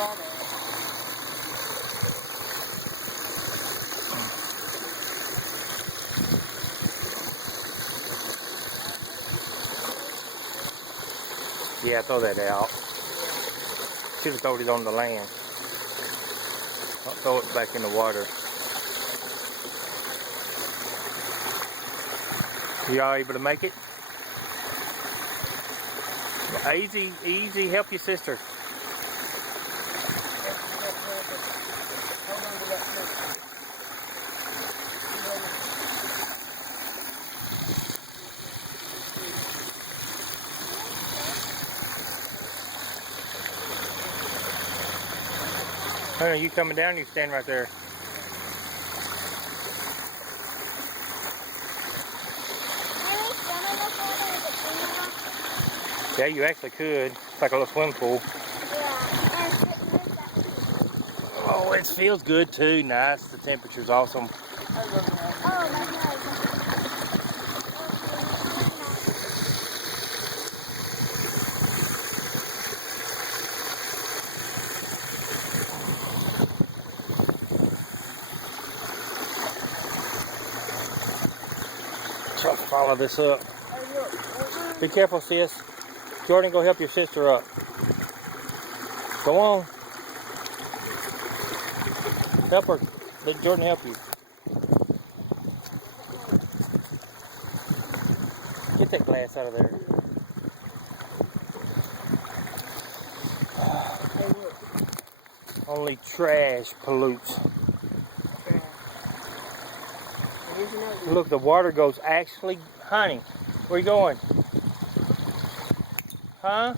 saw that. Yeah, throw that out. Should have thrown it on the land. Don't throw it back in the water. You all able to make it? Easy, easy. Help your sister. You coming down? You stand right there. Yeah, you actually could. It's like a little swim pool. Oh, it feels good too. Nice. The temperature's awesome. Try to follow this up. Be careful, sis. Jordan, go help your sister up. Go on. Help her. Let Jordan help you. Get that glass out of there. Only trash pollutes. Look, the water goes actually, honey, where you going? Huh?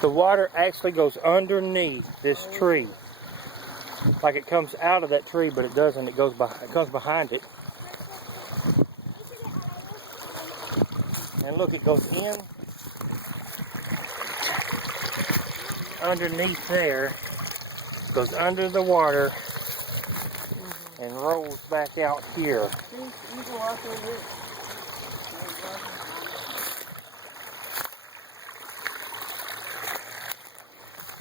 The water actually goes underneath this tree. Like it comes out of that tree, but it doesn't. It comes behind it. And look, it goes in underneath there, goes under the water, and rolls back out here.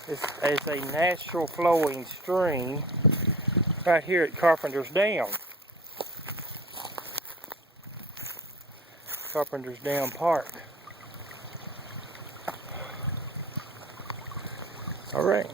This is a natural flowing stream right here at Carpenters Dam. Carpenters Dam Park. All right.